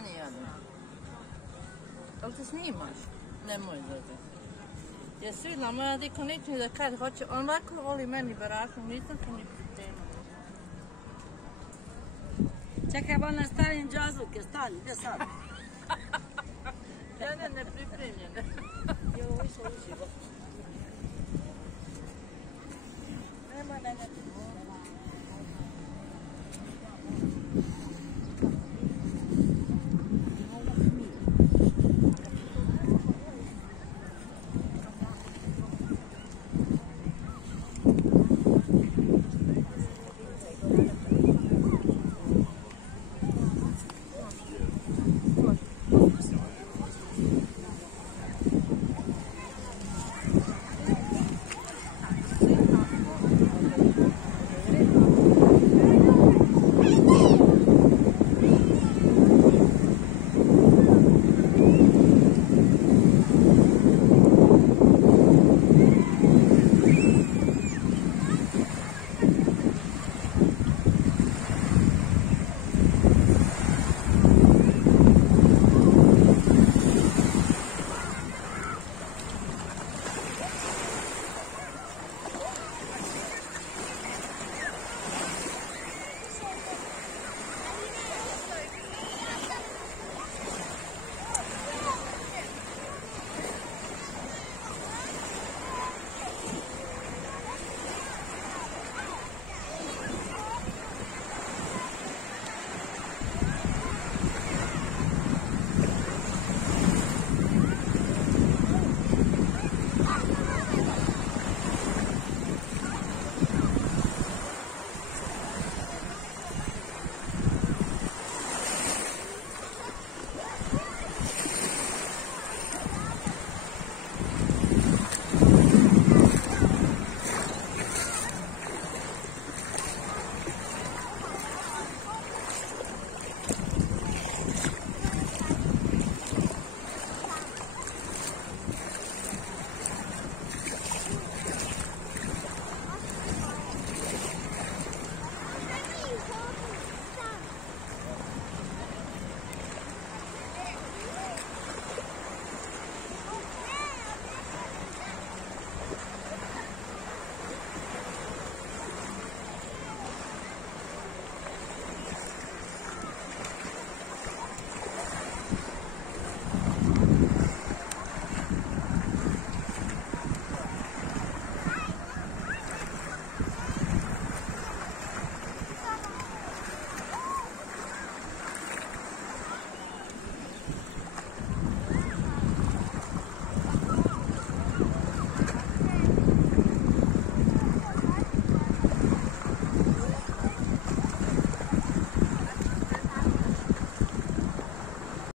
Stani jedan. Ali ti snimaš? Nemoj zove. Jesi vidjela, moja diko neće ni da kaže, hoće, on ovako voli meni barašnu, nisam to ni tema. Čekaj, ona stavim džazluke, stani, gdje sad? Ne, nepripremljene. Jo, išlo uživo. Nema, ne.